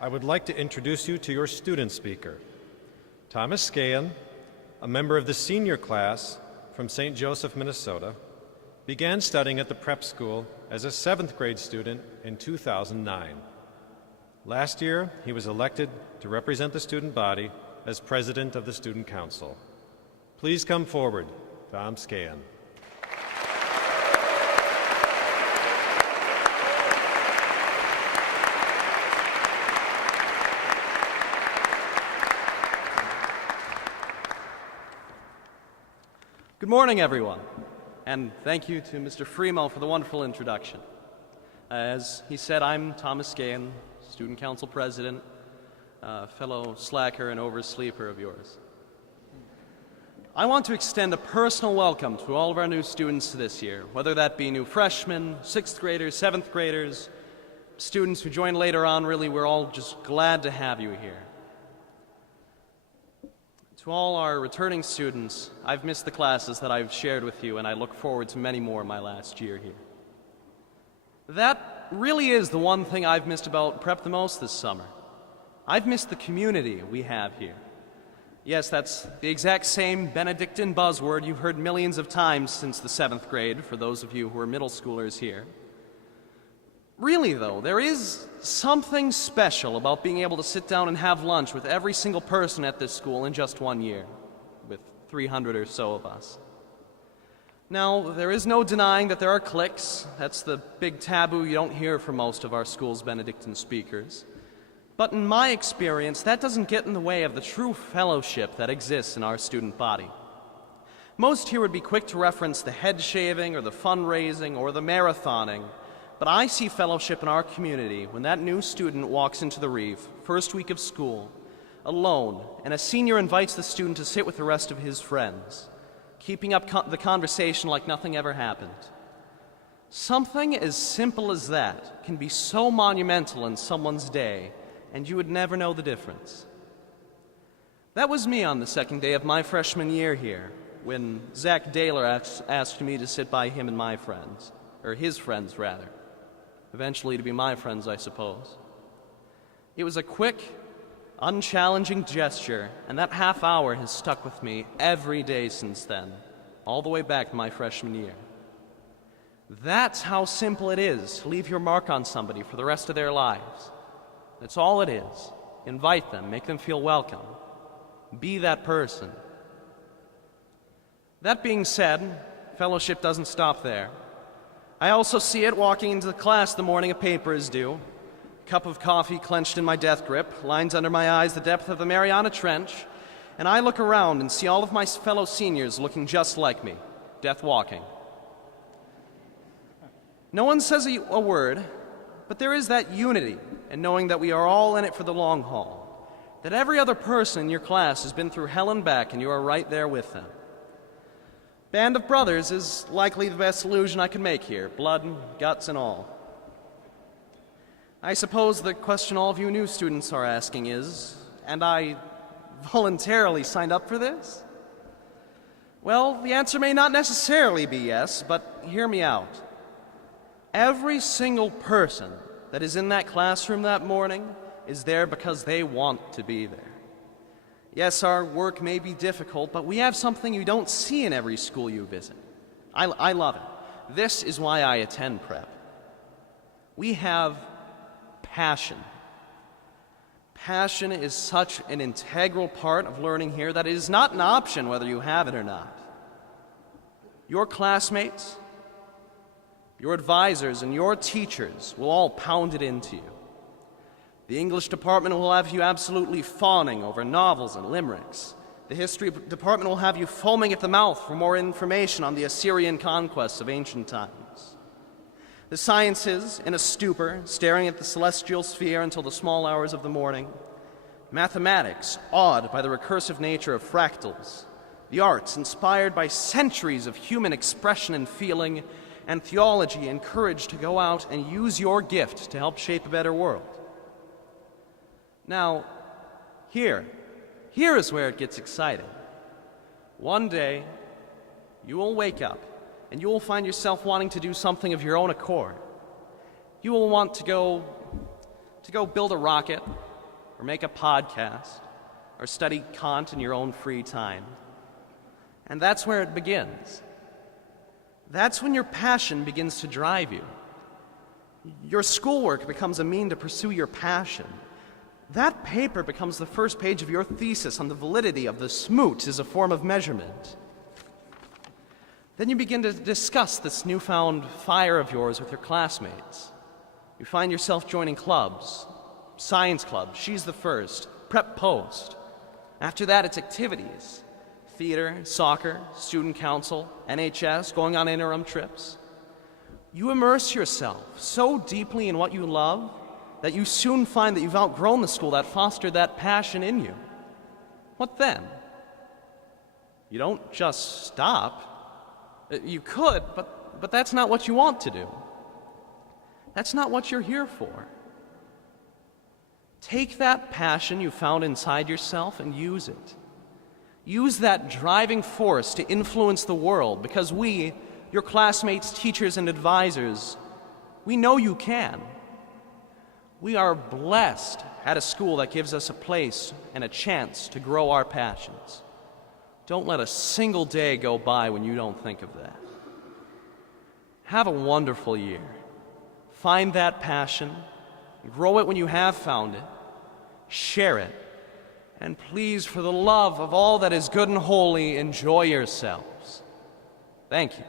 I would like to introduce you to your student speaker. Thomas Skahen, a member of the senior class from St. Joseph, Minnesota, began studying at the prep school as a 7th grade student in 2009. Last year, he was elected to represent the student body as president of the Student Council. Please come forward, Tom Skahen. Good morning, everyone, and thank you to Mr. Freemo for the wonderful introduction. As he said, I'm Thomas Skahen, Student Council President, fellow slacker and oversleeper of yours. I want to extend a personal welcome to all of our new students this year, whether that be new freshmen, 6th graders, 7th graders, students who join later on. Really, we're all just glad to have you here. To all our returning students, I've missed the classes that I've shared with you, and I look forward to many more in my last year here. That really is the one thing I've missed about prep the most this summer. I've missed the community we have here. Yes, that's the exact same Benedictine buzzword you've heard millions of times since the 7th grade, for those of you who are middle schoolers here. Really, though, there is something special about being able to sit down and have lunch with every single person at this school in just 1 year, with 300 or so of us. Now, there is no denying that there are cliques. That's the big taboo you don't hear from most of our school's Benedictine speakers. But in my experience, that doesn't get in the way of the true fellowship that exists in our student body. Most here would be quick to reference the head shaving or the fundraising or the marathoning, but I see fellowship in our community when that new student walks into the reef, first week of school, alone, and a senior invites the student to sit with the rest of his friends, keeping up the conversation like nothing ever happened. Something as simple as that can be so monumental in someone's day, and you would never know the difference. That was me on the second day of my freshman year here, when Zach Daler asked me to sit by him and my friends, or his friends rather. Eventually to be my friends, I suppose. It was a quick, unchallenging gesture, and that half hour has stuck with me every day since then, all the way back to my freshman year. That's how simple it is to leave your mark on somebody for the rest of their lives. That's all it is. Invite them, make them feel welcome. Be that person. That being said, fellowship doesn't stop there. I also see it walking into the class the morning a paper is due, cup of coffee clenched in my death grip, lines under my eyes the depth of the Mariana Trench, and I look around and see all of my fellow seniors looking just like me, death walking. No one says a word, but there is that unity in knowing that we are all in it for the long haul, that every other person in your class has been through hell and back and you are right there with them. Band of brothers is likely the best illusion I can make here, blood, guts, and all. I suppose the question all of you new students are asking is, and I voluntarily signed up for this? Well, the answer may not necessarily be yes, but hear me out. Every single person that is in that classroom that morning is there because they want to be there. Yes, our work may be difficult, but we have something you don't see in every school you visit. I love it. This is why I attend prep. We have passion. Passion is such an integral part of learning here that it is not an option whether you have it or not. Your classmates, your advisors, and your teachers will all pound it into you. The English department will have you absolutely fawning over novels and limericks. The history department will have you foaming at the mouth for more information on the Assyrian conquests of ancient times. The sciences, in a stupor, staring at the celestial sphere until the small hours of the morning. Mathematics, awed by the recursive nature of fractals. The arts, inspired by centuries of human expression and feeling. And theology, encouraged to go out and use your gift to help shape a better world. Now, here is where it gets exciting. One day, you will wake up and you will find yourself wanting to do something of your own accord. You will want to go build a rocket, or make a podcast, or study Kant in your own free time. And that's where it begins. That's when your passion begins to drive you. Your schoolwork becomes a mean to pursue your passion. That paper becomes the first page of your thesis on the validity of the smoot as a form of measurement. Then you begin to discuss this newfound fire of yours with your classmates. You find yourself joining clubs, science club, she's the first, prep post. After that, it's activities, theater, soccer, student council, NHS, going on interim trips. You immerse yourself so deeply in what you love that you soon find that you've outgrown the school that fostered that passion in you. What then? You don't just stop. You could, but that's not what you want to do. That's not what you're here for. Take that passion you found inside yourself and use it. Use that driving force to influence the world, because we, your classmates, teachers, and advisors, we know you can. We are blessed at a school that gives us a place and a chance to grow our passions. Don't let a single day go by when you don't think of that. Have a wonderful year. Find that passion, grow it when you have found it, share it, and please, for the love of all that is good and holy, enjoy yourselves. Thank you.